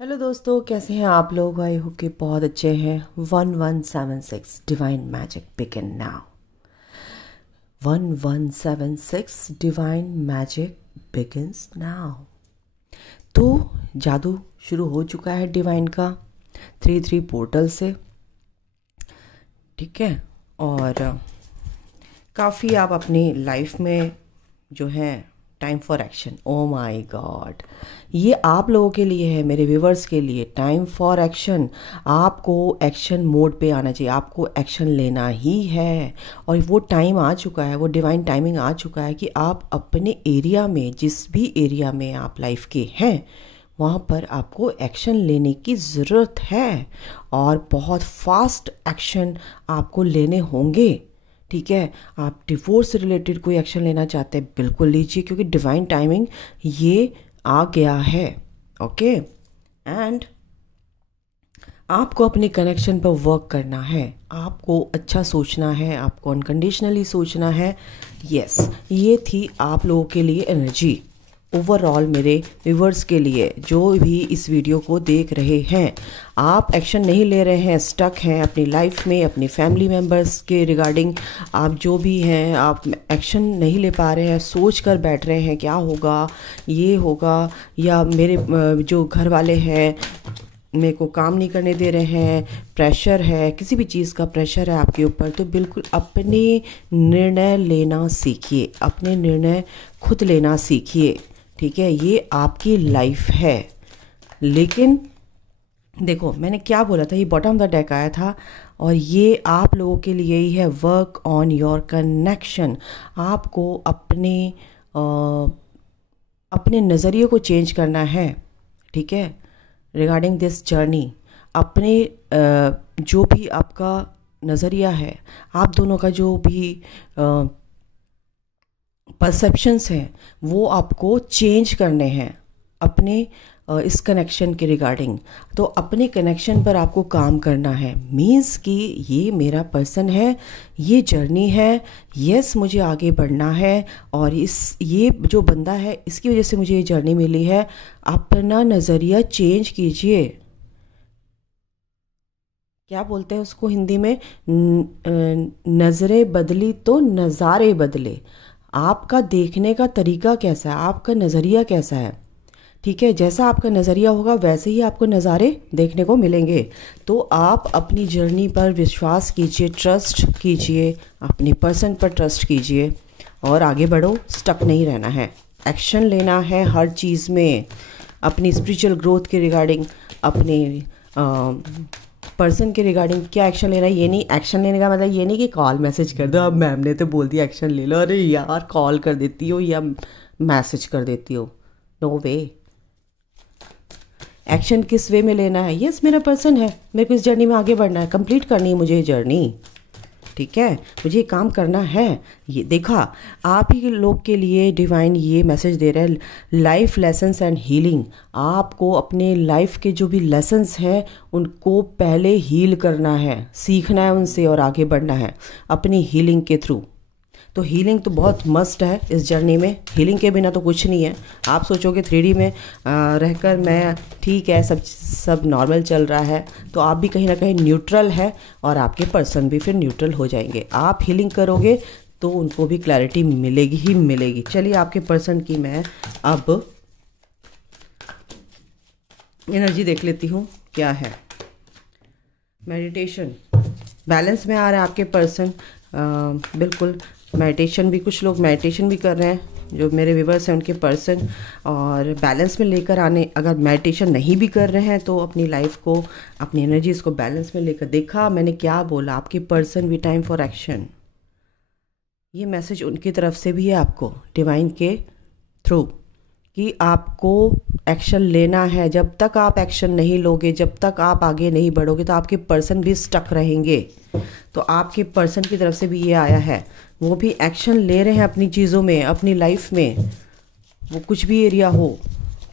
Hello दोस्तों, कैसे हैं आप लोग। आई होप कि बहुत अच्छे हैं। 1176 divine magic begin now. 1176 divine magic begins now. तो जादू शुरू हो चुका है डिवाइन का 3 पोर्टल से, ठीक है। और काफ़ी आप अपनी लाइफ में जो है time for action. Oh my God, ये आप लोगों के लिए है, मेरे व्यूवर्स के लिए। Time for action. आपको एक्शन मोड पे आना चाहिए, आपको एक्शन लेना ही है। और वो टाइम आ चुका है, वो डिवाइन टाइमिंग आ चुका है कि आप अपने एरिया में, जिस भी एरिया में आप लाइफ के हैं, वहाँ पर आपको एक्शन लेने की ज़रूरत है। और बहुत फास्ट एक्शन आपको लेने होंगे, ठीक है। आप डिवोर्स से रिलेटेड कोई एक्शन लेना चाहते हैं, बिल्कुल लीजिए, क्योंकि डिवाइन टाइमिंग ये आ गया है। ओके। एंड आपको अपने कनेक्शन पर वर्क करना है, आपको अच्छा सोचना है, आपको अनकंडीशनली सोचना है। यस, ये थी आप लोगों के लिए एनर्जी ओवरऑल, मेरे व्यूवर्स के लिए जो भी इस वीडियो को देख रहे हैं। आप एक्शन नहीं ले रहे हैं, स्टक हैं अपनी लाइफ में, अपनी फैमिली मेम्बर्स के रिगार्डिंग। आप जो भी हैं, आप एक्शन नहीं ले पा रहे हैं, सोच कर बैठ रहे हैं क्या होगा, ये होगा, या मेरे जो घर वाले हैं मेरे को काम नहीं करने दे रहे हैं, प्रेशर है, किसी भी चीज़ का प्रेशर है आपके ऊपर। तो बिल्कुल अपने निर्णय लेना सीखिए, अपने निर्णय खुद लेना सीखिए, ठीक है। ये आपकी लाइफ है। लेकिन देखो, मैंने क्या बोला था, ये बॉटम द डेक आया था, और ये आप लोगों के लिए ही है। Work on your connection. आपको अपने नज़रिए को चेंज करना है, ठीक है, रिगार्डिंग दिस जर्नी। अपने जो भी आपका नज़रिया है, आप दोनों का जो भी परसेप्शंस हैं, वो आपको चेंज करने हैं अपने इस कनेक्शन के रिगार्डिंग। तो अपने कनेक्शन पर आपको काम करना है। मीन्स कि ये मेरा पर्सन है, ये जर्नी है, यस मुझे आगे बढ़ना है, और ये जो बंदा है, इसकी वजह से मुझे ये जर्नी मिली है। अपना नज़रिया चेंज कीजिए। क्या बोलते हैं उसको हिंदी में, नज़रें बदली तो नज़ारे बदले। आपका देखने का तरीका कैसा है, आपका नज़रिया कैसा है, ठीक है। जैसा आपका नज़रिया होगा वैसे ही आपको नज़ारे देखने को मिलेंगे। तो आप अपनी जर्नी पर विश्वास कीजिए, ट्रस्ट कीजिए, अपने पर्सन पर ट्रस्ट कीजिए और आगे बढ़ो। स्टक नहीं रहना है, एक्शन लेना है हर चीज़ में। अपनी स्पिरिचुअल ग्रोथ के रिगार्डिंग, अपने पर्सन के रिगार्डिंग क्या एक्शन लेना है। ये नहीं, एक्शन लेने का मतलब ये नहीं कि कॉल मैसेज कर दो। अब मैम ने तो बोल दिया एक्शन ले लो, अरे यार कॉल कर देती हो या मैसेज कर देती हो, नो वे। एक्शन किस वे में लेना है। यस, मेरा पर्सन है, मेरे को इस जर्नी में आगे बढ़ना है, कंप्लीट करनी है मुझे ये जर्नी, ठीक है, मुझे काम करना है। ये देखा, आप ही लोग के लिए डिवाइन ये मैसेज दे रहा है, लाइफ लेसन्स एंड हीलिंग। आपको अपने लाइफ के जो भी लेसन्स हैं उनको पहले हील करना है, सीखना है उनसे और आगे बढ़ना है अपनी हीलिंग के थ्रू। तो हीलिंग तो बहुत मस्ट है इस जर्नी में, हीलिंग के बिना तो कुछ नहीं है। आप सोचोगे 3D में रहकर मैं ठीक है, सब नॉर्मल चल रहा है, तो आप भी कहीं ना कहीं न्यूट्रल है, और आपके पर्सन भी फिर न्यूट्रल हो जाएंगे। आप हीलिंग करोगे तो उनको भी क्लैरिटी मिलेगी ही मिलेगी। चलिए, आपके पर्सन की मैं अब एनर्जी देख लेती हूँ क्या है। मेडिटेशन, बैलेंस में आ रहा है आपके पर्सन, बिल्कुल। मेडिटेशन भी, कुछ लोग मेडिटेशन भी कर रहे हैं, जो मेरे व्यूवर्स हैं उनके पर्सन, और बैलेंस में लेकर आने। अगर मेडिटेशन नहीं भी कर रहे हैं तो अपनी लाइफ को, अपनी एनर्जीज को बैलेंस में लेकर। देखा मैंने क्या बोला, आपके पर्सन भी टाइम फॉर एक्शन। ये मैसेज उनकी तरफ से भी है आपको डिवाइन के थ्रू, कि आपको एक्शन लेना है। जब तक आप एक्शन नहीं लोगे, जब तक आप आगे नहीं बढ़ोगे, तो आपके पर्सन भी स्टक रहेंगे। तो आपके पर्सन की तरफ से भी ये आया है, वो भी एक्शन ले रहे हैं अपनी चीज़ों में, अपनी लाइफ में। वो कुछ भी एरिया हो,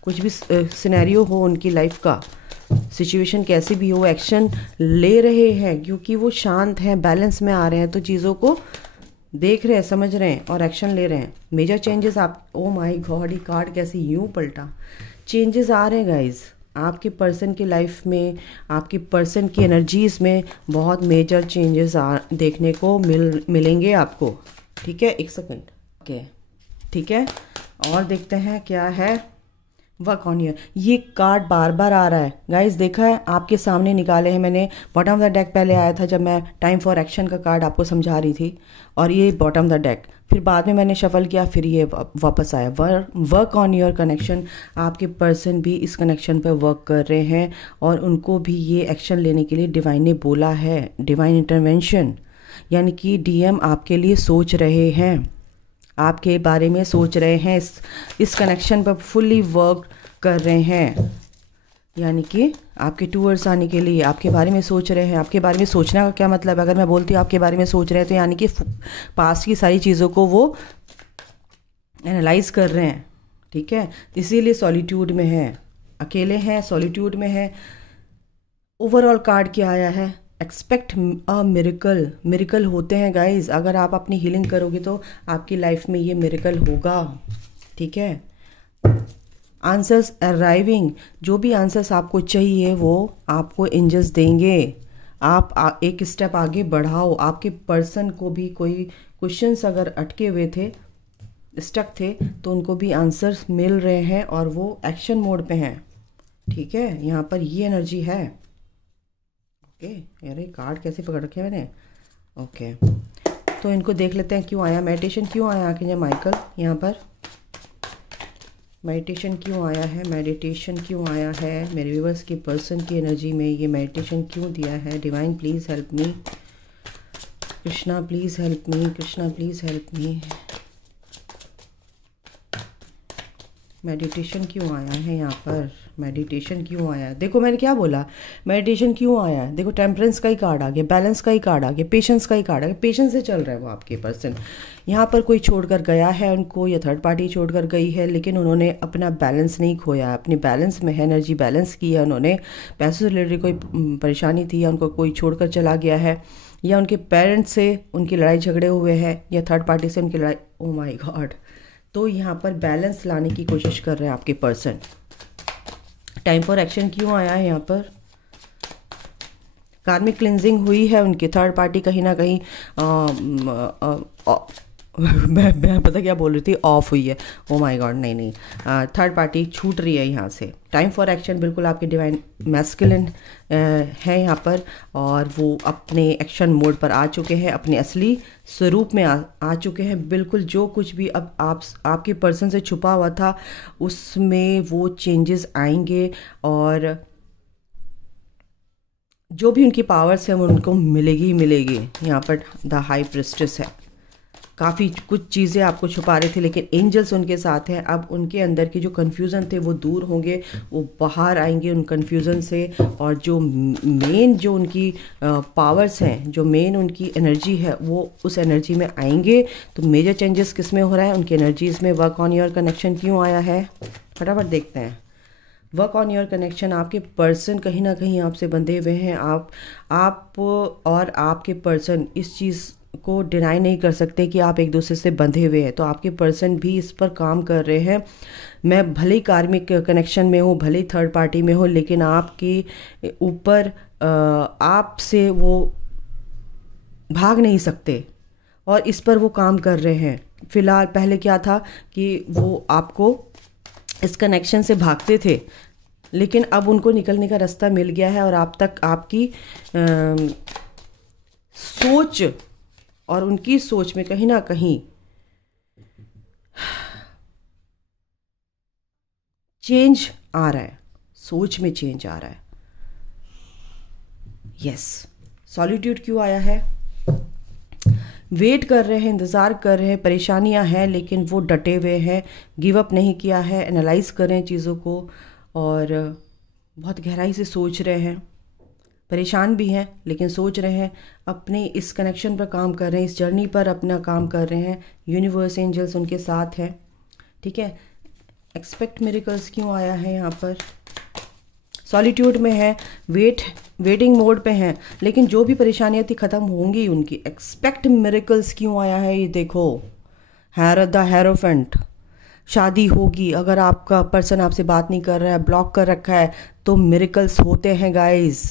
कुछ भी सिनेरियो हो उनकी लाइफ का, सिचुएशन कैसी भी हो, एक्शन ले रहे हैं, क्योंकि वो शांत हैं, बैलेंस में आ रहे हैं, तो चीज़ों को देख रहे हैं, समझ रहे हैं और एक्शन ले रहे हैं। मेजर चेंजेस आप, ओ माय गॉड, ये कार्ड कैसे यूं पलटा। चेंजेस आ रहे हैं गाइज, आपके पर्सन की लाइफ में, आपके पर्सन की एनर्जीज़ में बहुत मेजर चेंजेस देखने को मिलेंगे आपको। ठीक है, एक सेकंड। ओके, ठीक है, और देखते हैं क्या है। वर्क ऑन ईयर, ये कार्ड बार बार आ रहा है गाइस, देखा है, आपके सामने निकाले हैं मैंने। बॉटम ऑफ द डेक पहले आया था जब मैं टाइम फॉर एक्शन का कार्ड आपको समझा रही थी, और ये बॉटम ऑफ द डेक, फिर बाद में मैंने शफल किया, फिर ये वापस आया। वर्क ऑन योर कनेक्शन, आपके पर्सन भी इस कनेक्शन पर वर्क कर रहे हैं और उनको भी ये एक्शन लेने के लिए डिवाइन ने बोला है, डिवाइन इंटरवेंशन, यानी कि डीएम आपके लिए सोच रहे हैं, आपके बारे में सोच रहे हैं, इस कनेक्शन पर फुल्ली वर्क कर रहे हैं, यानी कि आपके टूवर्ड्स आने के लिए आपके बारे में सोच रहे हैं। आपके बारे में सोचना का क्या मतलब, अगर मैं बोलती हूँ आपके बारे में सोच रहे हैं, तो यानी कि पास्ट की सारी चीज़ों को वो एनालाइज कर रहे हैं। ठीक है, इसीलिए सॉलिट्यूड में है, अकेले हैं, सॉलिट्यूड में है। ओवरऑल कार्ड क्या आया है, एक्सपेक्ट अ मिरेकल। मिरेकल होते हैं गाइज, अगर आप अपनी हीलिंग करोगे तो आपकी लाइफ में ये मिरेकल होगा। ठीक है, आंसर्स अराइविंग, जो भी आंसर्स आपको चाहिए वो आपको एंजल्स देंगे। आप एक स्टेप आगे बढ़ाओ। आपके पर्सन को भी कोई क्वेश्चंस अगर अटके हुए थे, स्टक थे, तो उनको भी आंसर्स मिल रहे हैं और वो एक्शन मोड पे हैं। ठीक है, यहाँ पर ये एनर्जी है। ओके, अरे कार्ड कैसे पकड़ रखे मैंने। ओके, तो इनको देख लेते हैं क्यों आया, मेडिटेशन क्यों आया आर्कएंजल माइकल, यहाँ पर मेडिटेशन क्यों आया है, मेडिटेशन क्यों आया है, मेरे व्यूअर्स के पर्सन की एनर्जी में ये मेडिटेशन क्यों दिया है। Divine please help me, Krishna please help me, Krishna please help me. Meditation क्यों आया है यहाँ पर, मेडिटेशन क्यों आया है। देखो मैंने क्या बोला, मेडिटेशन क्यों आया है। देखो टेम्परेंस का ही कार्ड आ गया, बैलेंस का ही कार्ड आ गया, पेशेंस का ही कार्ड आ गया। पेशेंस से चल रहा है वो आपके पर्सन। यहाँ पर कोई छोड़कर गया है उनको, या थर्ड पार्टी छोड़कर गई है, लेकिन उन्होंने अपना बैलेंस नहीं खोया, अपने बैलेंस में है, एनर्जी बैलेंस की है उन्होंने। पैसों से रिलेटेड कोई परेशानी थी, या उनको कोई छोड़कर चला गया है, या उनके पेरेंट्स से उनकी लड़ाई झगड़े हुए हैं, या थर्ड पार्टी से उनकी लड़ाई। ओ माय गॉड, तो यहाँ पर बैलेंस लाने की कोशिश कर रहे हैं आपके पर्सन। टाइम फॉर एक्शन क्यों आया है यहाँ पर, कार्मिक क्लिनजिंग हुई है उनकी, थर्ड पार्टी कहीं ना कहीं मैं पता क्या बोल रही थी, ऑफ हुई है। ओ माय गॉड, नहीं, थर्ड पार्टी छूट रही है यहाँ से। टाइम फॉर एक्शन बिल्कुल आपके डिवाइन मैस्कुलिन है यहाँ पर, और वो अपने एक्शन मोड पर आ चुके हैं, अपने असली स्वरूप में आ चुके हैं। बिल्कुल जो कुछ भी अब आपके पर्सन से छुपा हुआ था उसमें वो चेंजेस आएंगे, और जो भी उनकी पावर्स हैं वो उनको मिलेगी ही मिलेगी। यहाँ पर द हाई प्रिस्टेस है, काफ़ी कुछ चीज़ें आपको छुपा रहे थे, लेकिन एंजल्स उनके साथ हैं। अब उनके अंदर की जो कन्फ्यूज़न थे वो दूर होंगे, वो बाहर आएंगे उन कन्फ्यूज़न से, और जो मेन जो उनकी पावर्स हैं, जो मेन उनकी एनर्जी है, वो उस एनर्जी में आएंगे। तो मेजर चेंजेस किस में हो रहा है, उनकी एनर्जीज़ में। वर्क ऑन योर कनेक्शन क्यों आया है, फटाफट देखते हैं। वर्क ऑन योर कनेक्शन, आपके पर्सन कहीं ना कहीं आपसे बंधे हुए हैं। आप और आपके पर्सन इस चीज़ को डिनाई नहीं कर सकते कि आप एक दूसरे से बंधे हुए हैं, तो आपके पर्सन भी इस पर काम कर रहे हैं। मैं भले ही कार्मिक कनेक्शन में हूँ, भले ही थर्ड पार्टी में हूँ, लेकिन आपके ऊपर आपसे वो भाग नहीं सकते, और इस पर वो काम कर रहे हैं। फिलहाल पहले क्या था कि वो आपको इस कनेक्शन से भागते थे, लेकिन अब उनको निकलने का रास्ता मिल गया है, और आप तक आपकी सोच और उनकी सोच में कहीं ना कहीं चेंज आ रहा है, सोच में चेंज आ रहा है। यस, सॉलिट्यूड क्यों आया है, वेट कर रहे हैं, इंतज़ार कर रहे हैं, परेशानियां हैं, लेकिन वो डटे हुए हैं, गिव अप नहीं किया है, एनालाइज कर रहे हैं चीज़ों को, और बहुत गहराई से सोच रहे हैं। परेशान भी हैं लेकिन सोच रहे हैं, अपने इस कनेक्शन पर काम कर रहे हैं, इस जर्नी पर अपना काम कर रहे हैं। यूनिवर्स एंजल्स उनके साथ है। ठीक है, एक्सपेक्ट मिरेकल्स क्यों आया है यहाँ पर, सॉलिट्यूड में है, वेटिंग मोड पे हैं, लेकिन जो भी परेशानियाँ थी ख़त्म होंगी उनकी। एक्सपेक्ट मिरेकल्स क्यों आया है, ये देखो, द हेरोफेंट, शादी होगी। अगर आपका पर्सन आपसे बात नहीं कर रहा है, ब्लॉक कर रखा है, तो मिरेकल्स होते हैं गाइस।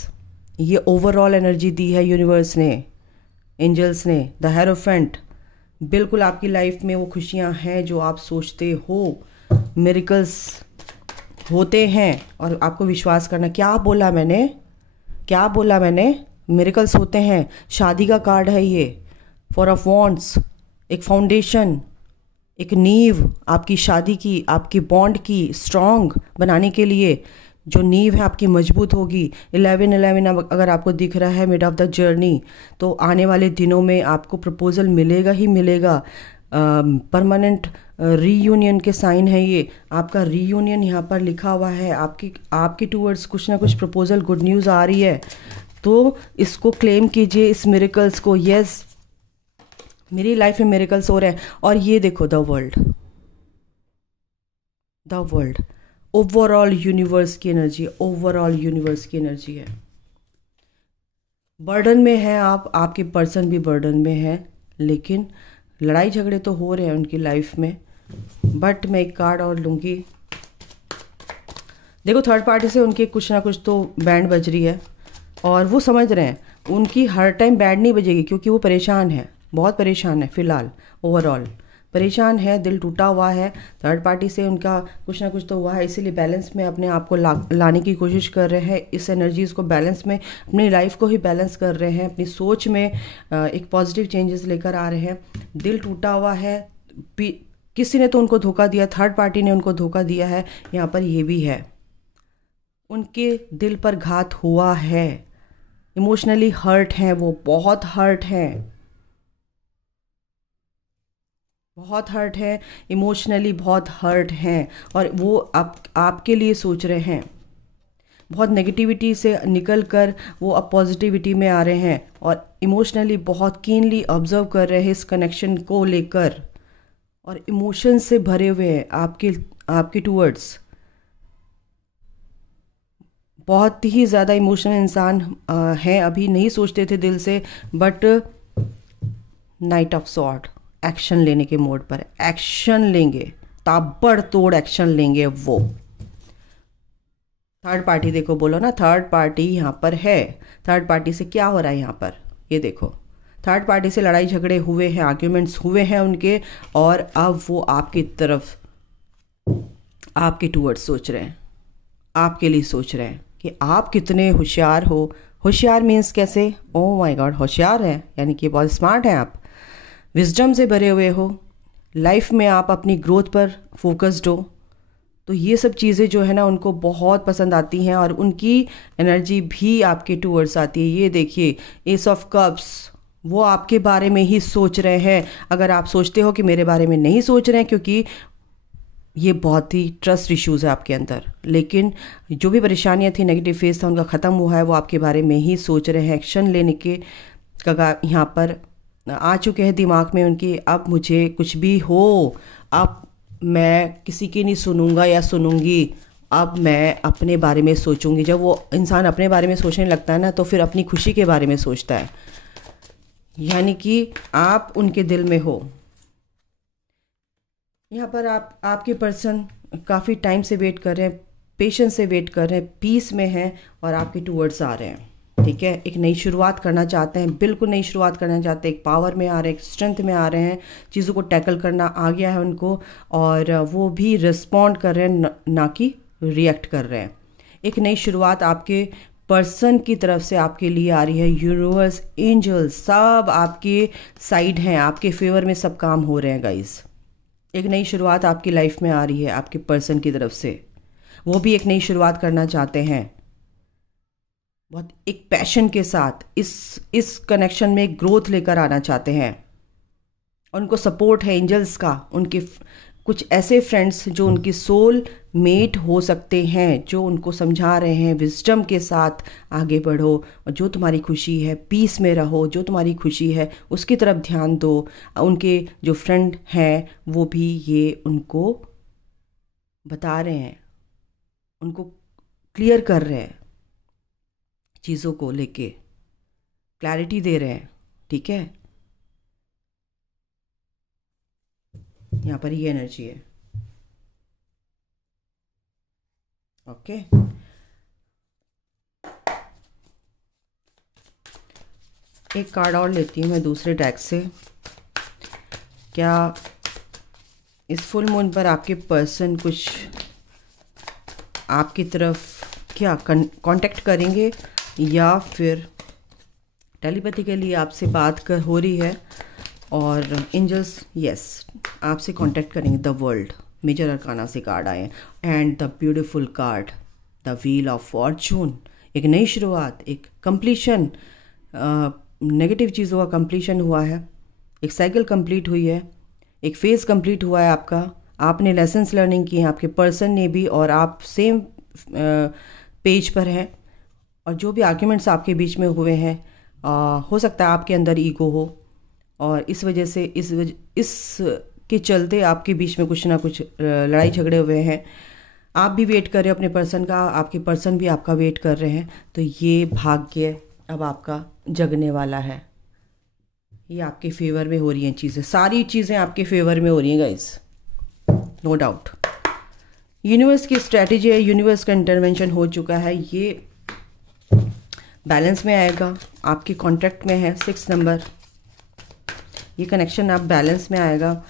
ये ओवरऑल एनर्जी दी है यूनिवर्स ने, एंजल्स ने। द हेरोफेंट, बिल्कुल आपकी लाइफ में वो खुशियाँ हैं जो आप सोचते हो। मिरेकल्स होते हैं और आपको विश्वास करना। क्या बोला मैंने, क्या बोला मैंने? मिरेकल्स होते हैं। शादी का कार्ड है ये, फॉर ऑफ वॉन्ट्स, एक फाउंडेशन, एक नींव आपकी शादी की, आपकी बॉन्ड की स्ट्रॉन्ग बनाने के लिए। जो नींव है आपकी मजबूत होगी। 11-11 अगर आपको दिख रहा है मिड ऑफ द जर्नी, तो आने वाले दिनों में आपको प्रपोजल मिलेगा ही मिलेगा। परमानेंट रीयूनियन के साइन है ये। आपका रीयूनियन यहाँ पर लिखा हुआ है। आपकी टूवर्ड्स कुछ ना कुछ प्रपोजल, गुड न्यूज़ आ रही है। तो इसको क्लेम कीजिए, इस मिरेकल्स को। यस, मेरी लाइफ में मिरेकल्स हो रहे हैं। और ये देखो, द वर्ल्ड ओवरऑल यूनिवर्स की एनर्जी, ओवरऑल यूनिवर्स की एनर्जी है। बर्डन में है आप, आपके पर्सन भी बर्डन में है, लेकिन लड़ाई झगड़े तो हो रहे हैं उनकी लाइफ में। बट मैं एक कार्ड और लूँगी। देखो, थर्ड पार्टी से उनके कुछ ना कुछ तो बैंड बज रही है और वो समझ रहे हैं उनकी हर टाइम बैंड नहीं बजेगी, क्योंकि वो परेशान है, बहुत परेशान है फिलहाल। ओवरऑल परेशान है, दिल टूटा हुआ है। थर्ड पार्टी से उनका कुछ ना कुछ तो हुआ है, इसीलिए बैलेंस में अपने आप को लाने की कोशिश कर रहे हैं। इस एनर्जीज को बैलेंस में, अपनी लाइफ को ही बैलेंस कर रहे हैं। अपनी सोच में एक पॉजिटिव चेंजेस लेकर आ रहे हैं। दिल टूटा हुआ है। किसी ने तो उनको धोखा दिया, थर्ड पार्टी ने उनको धोखा दिया है। यहाँ पर ये भी है, उनके दिल पर घात हुआ है। इमोशनली हर्ट हैं वो, बहुत हर्ट हैं, बहुत हर्ट है, इमोशनली बहुत हर्ट हैं। और वो आपके लिए सोच रहे हैं। बहुत नेगेटिविटी से निकल कर वो अब पॉजिटिविटी में आ रहे हैं और इमोशनली बहुत कीनली ऑब्जर्व कर रहे हैं इस कनेक्शन को लेकर, और इमोशन से भरे हुए हैं आपके टूवर्ड्स। बहुत ही ज़्यादा इमोशनल इंसान हैं अभी, नहीं सोचते थे दिल से, but night of sword, action लेने के मोड पर। एक्शन लेंगे, ताबड़तोड़ एक्शन लेंगे वो। थर्ड पार्टी देखो, बोलो ना, थर्ड पार्टी यहाँ पर है। थर्ड पार्टी से क्या हो रहा है यहाँ पर, ये देखो। थर्ड पार्टी से लड़ाई झगड़े हुए हैं, आर्ग्यूमेंट्स हुए हैं उनके, और अब वो आपकी तरफ, आपके टूवर्ड्स सोच रहे हैं, आपके लिए सोच रहे हैं कि आप कितने होशियार हो। होशियार मीन्स कैसे? ओह माय गॉड, होशियार है यानी कि बहुत स्मार्ट हैं आप, विजडम से भरे हुए हो, लाइफ में आप अपनी ग्रोथ पर फोकस्ड हो। तो ये सब चीज़ें जो है ना उनको बहुत पसंद आती हैं, और उनकी एनर्जी भी आपके टूवर्ड्स आती है। ये देखिए, एस ऑफ कप्स, वो आपके बारे में ही सोच रहे हैं। अगर आप सोचते हो कि मेरे बारे में नहीं सोच रहे हैं, क्योंकि ये बहुत ही ट्रस्ट इश्यूज़ है आपके अंदर, लेकिन जो भी परेशानियां थी, नेगेटिव फेस था, उनका ख़त्म हुआ है। वो आपके बारे में ही सोच रहे हैं। एक्शन लेने के कगार यहाँ पर आ चुके हैं दिमाग में उनकी। अब मुझे कुछ भी हो, अब मैं किसी की नहीं सुनूंगा या सुनूंगी, अब मैं अपने बारे में सोचूंगी। जब वो इंसान अपने बारे में सोचने लगता है ना, तो फिर अपनी खुशी के बारे में सोचता है, यानी कि आप उनके दिल में हो। यहाँ पर आपके पर्सन काफ़ी टाइम से वेट कर रहे हैं, पेशेंस से वेट कर रहे हैं, पीस में हैं, और आपके टूवर्ड्स आ रहे हैं। ठीक है, एक नई शुरुआत करना चाहते हैं, बिल्कुल नई शुरुआत करना चाहते हैं। एक पावर में आ रहे हैं, एक स्ट्रेंथ में आ रहे हैं, चीज़ों को टैकल करना आ गया है उनको, और वो भी रिस्पॉन्ड कर रहे हैं, ना कि रिएक्ट कर रहे हैं। एक नई शुरुआत आपके पर्सन की तरफ से आपके लिए आ रही है। यूनिवर्स, एंजल सब आपके साइड हैं, आपके फेवर में सब काम हो रहे हैं गाइस। एक नई शुरुआत आपकी लाइफ में आ रही है आपके पर्सन की तरफ से। वो भी एक नई शुरुआत करना चाहते हैं, बहुत एक पैशन के साथ इस कनेक्शन में ग्रोथ लेकर आना चाहते हैं। और उनको सपोर्ट है एंजल्स का, उनके कुछ ऐसे फ्रेंड्स जो उनकी सोल मेट हो सकते हैं, जो उनको समझा रहे हैं विजडम के साथ, आगे बढ़ो, और जो तुम्हारी खुशी है पीस में रहो, जो तुम्हारी खुशी है उसकी तरफ ध्यान दो। उनके जो फ्रेंड हैं वो भी ये उनको बता रहे हैं, उनको क्लियर कर रहे हैं, चीज़ों को लेके क्लैरिटी दे रहे हैं। ठीक है, यहाँ पर ये एनर्जी है। ओके, एक कार्ड और लेती हूँ मैं दूसरे डेक से। क्या इस फुल मून पर आपके पर्सन कुछ आपकी तरफ क्या कांटेक्ट करेंगे, या फिर टेलीपैथिकली आपसे बात हो रही है और एंजल्स यस आपसे कांटेक्ट करेंगे। द वर्ल्ड मेजर अरकाना से कार्ड आए and the beautiful card the wheel of Fortune. एक नई शुरुआत, एक कंप्लीशन, नेगेटिव चीज़ों का कंप्लीशन हुआ है, एक साइकिल कंप्लीट हुई है, एक फेज़ कंप्लीट हुआ है आपका। आपने लेसन्स लर्निंग किए हैं, आपके पर्सन ने भी, और आप सेम पेज पर हैं। और जो भी आर्ग्यूमेंट्स आपके बीच में हुए हैं, हो सकता है आपके अंदर ईगो हो, और इस वजह से इस के चलते आपके बीच में कुछ ना कुछ लड़ाई झगड़े हुए हैं। आप भी वेट कर रहे हो अपने पर्सन का, आपके पर्सन भी आपका वेट कर रहे हैं। तो ये भाग्य अब आपका जगने वाला है। ये आपके फेवर में हो रही हैं चीज़ें, सारी चीज़ें आपके फेवर में हो रही हैं गाइस, नो डाउट। यूनिवर्स की स्ट्रैटेजी है, यूनिवर्स का इंटरवेंशन हो चुका है। ये बैलेंस में आएगा, आपके कॉन्ट्रैक्ट में है 6 नंबर। ये कनेक्शन आप बैलेंस में आएगा।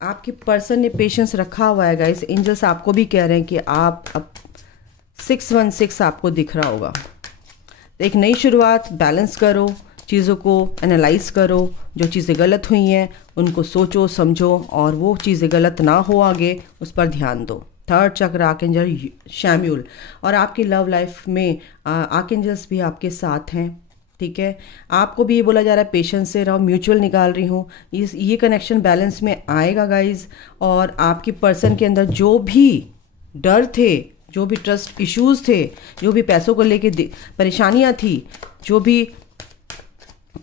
आपके पर्सन ने पेशेंस रखा हुआ है गाइस। एंजल्स आपको भी कह रहे हैं कि आप अब 616 आपको दिख रहा होगा। एक नई शुरुआत, बैलेंस करो, चीज़ों को एनालाइज करो, जो चीज़ें गलत हुई हैं उनको सोचो समझो, और वो चीज़ें गलत ना हो आगे उस पर ध्यान दो। थर्ड चक्र आर्कएंजल शैम्यूल, और आपकी लव लाइफ में आर्कएंजल्स भी आपके साथ हैं। ठीक है, आपको भी ये बोला जा रहा है पेशेंस से रहो, म्यूचुअल निकाल रही हूँ। ये कनेक्शन बैलेंस में आएगा गाइज। और आपके पर्सन के अंदर जो भी डर थे, जो भी ट्रस्ट इश्यूज थे, जो भी पैसों को लेके परेशानियाँ थी, जो भी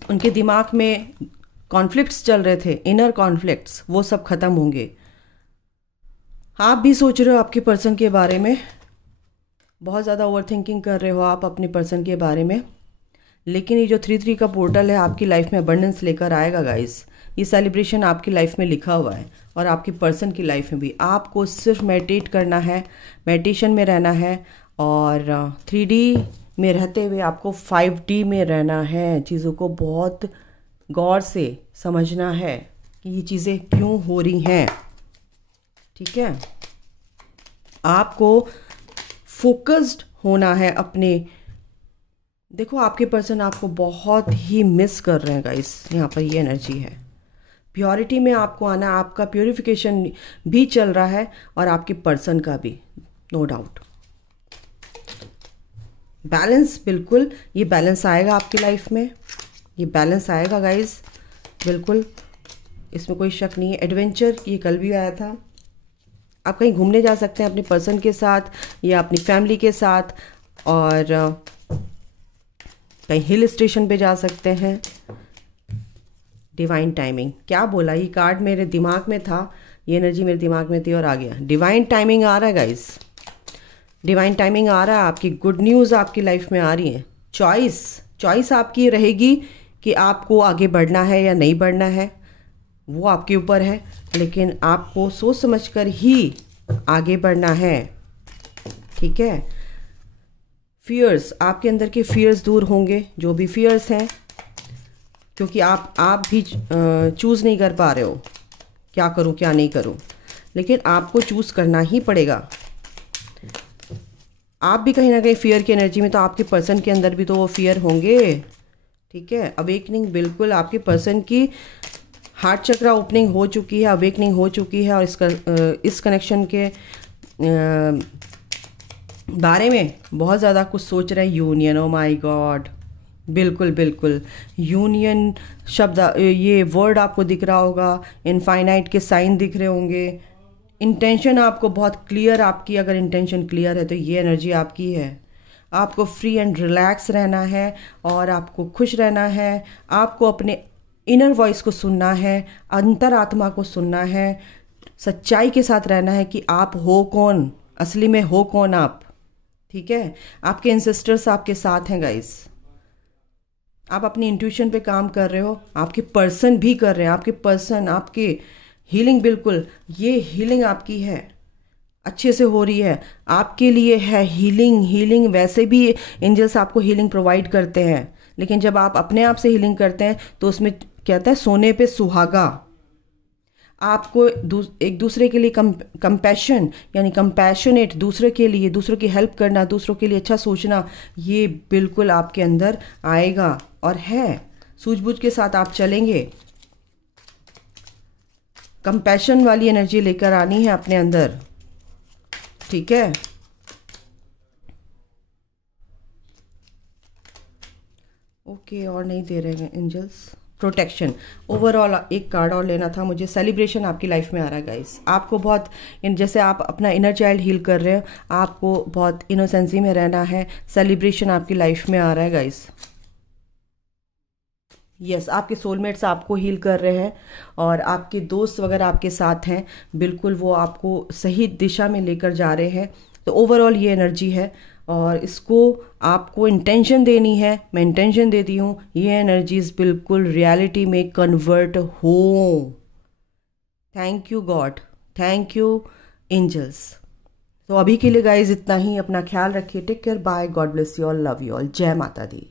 उनके दिमाग में कॉन्फ्लिक्ट्स चल रहे थे, इनर कॉन्फ्लिक्ट्स, वो सब खत्म होंगे। आप भी सोच रहे हो आपके पर्सन के बारे में, बहुत ज़्यादा ओवर थिंकिंग कर रहे हो आप अपने पर्सन के बारे में। लेकिन ये जो 3-3 का पोर्टल है आपकी लाइफ में अबंडेंस लेकर आएगा गाइस। ये सेलिब्रेशन आपकी लाइफ में लिखा हुआ है, और आपकी पर्सन की लाइफ में भी। आपको सिर्फ मेडिटेट करना है, मेडिटेशन में रहना है, और 3D में रहते हुए आपको 5D में रहना है। चीज़ों को बहुत गौर से समझना है कि ये चीज़ें क्यों हो रही हैं। ठीक है, आपको फोकस्ड होना है अपने। देखो आपके पर्सन आपको बहुत ही मिस कर रहे हैं गाइस, यहाँ पर ये एनर्जी है। प्योरिटी में आपको आना, आपका प्योरिफिकेशन भी चल रहा है, और आपके पर्सन का भी, नो डाउट। बैलेंस, बिल्कुल ये बैलेंस आएगा आपकी लाइफ में, ये बैलेंस आएगा गाइस, बिल्कुल इसमें कोई शक नहीं है। एडवेंचर, ये कल भी आया था। आप कहीं घूमने जा सकते हैं अपने पर्सन के साथ या अपनी फैमिली के साथ, और कहीं हिल स्टेशन पे जा सकते हैं। डिवाइन टाइमिंग, क्या बोला, ये कार्ड मेरे दिमाग में था, ये एनर्जी मेरे दिमाग में थी और आ गया। डिवाइन टाइमिंग आ रहा है गाइस, डिवाइन टाइमिंग आ रहा है। आपकी गुड न्यूज़ आपकी लाइफ में आ रही है। चॉइस आपकी रहेगी कि आपको आगे बढ़ना है या नहीं बढ़ना है, वो आपके ऊपर है। लेकिन आपको सोच समझकर ही आगे बढ़ना है। ठीक है, फियर्स, आपके अंदर के फियर्स दूर होंगे, जो भी फियर्स हैं, क्योंकि आप भी चूज़ नहीं कर पा रहे हो क्या करूं क्या नहीं करूं, लेकिन आपको चूज़ करना ही पड़ेगा। आप भी कहीं ना कहीं फियर की एनर्जी में, तो आपके पर्सन के अंदर भी तो वो फियर होंगे। ठीक है, अवेकनिंग, बिल्कुल आपके पर्सन की हार्ट चक्रा ओपनिंग हो चुकी है, अवेकनिंग हो चुकी है, और इस कनेक्शन के बारे में बहुत ज़्यादा कुछ सोच रहे हैं। यूनियन, ओ माय गॉड, बिल्कुल बिल्कुल यूनियन शब्द, ये वर्ड आपको दिख रहा होगा। इनफाइनाइट के साइन दिख रहे होंगे। इंटेंशन आपको बहुत क्लियर, आपकी अगर इंटेंशन क्लियर है तो ये एनर्जी आपकी है। आपको फ्री एंड रिलैक्स रहना है, और आपको खुश रहना है। आपको अपने इनर वॉइस को सुनना है, अंतरात्मा को सुनना है, सच्चाई के साथ रहना है कि आप हो कौन, असली में हो कौन आप। ठीक है, आपके एंसेस्टर्स आपके साथ हैं गाइस। आप अपनी इंट्यूशन पे काम कर रहे हो, आपके पर्सन भी कर रहे हैं। आपके पर्सन आपके हीलिंग, बिल्कुल ये हीलिंग आपकी है, अच्छे से हो रही है, आपके लिए है हीलिंग। हीलिंग वैसे भी एंजल्स आपको हीलिंग प्रोवाइड करते हैं, लेकिन जब आप अपने आप से हीलिंग करते हैं तो उसमें कहता है सोने पे सुहागा। आपको एक दूसरे के लिए कंपैशन यानी कंपैशनेट, दूसरे के लिए, दूसरों की हेल्प करना, दूसरों के लिए अच्छा सोचना, ये बिल्कुल आपके अंदर आएगा और है। सूझबूझ के साथ आप चलेंगे, कंपैशन वाली एनर्जी लेकर आनी है अपने अंदर, ठीक है। ओके, और नहीं दे रहे हैं एंजल्स। प्रोटेक्शन, ओवरऑल एक कार्ड और लेना था मुझे। सेलिब्रेशन आपकी लाइफ में आ रहा है गाइस। आपको बहुत जैसे आप अपना इनर चाइल्ड हील कर रहे हो, आपको बहुत इनोसेंसी में रहना है। सेलिब्रेशन आपकी लाइफ में आ रहा है गाइस। यस, आपके सोलमेट्स आपको हील कर रहे हैं और आपके दोस्त वगैरह आपके साथ हैं, बिल्कुल वो आपको सही दिशा में लेकर जा रहे हैं। तो ओवरऑल ये एनर्जी है और इसको आपको इंटेंशन देनी है। मैं इंटेंशन देती हूँ, ये एनर्जीज बिल्कुल रियलिटी में कन्वर्ट हो। Thank you God, thank you angels. तो अभी के लिए गाइज इतना ही। अपना ख्याल रखिए, take care, bye, God bless you all, love you all, जय माता दी।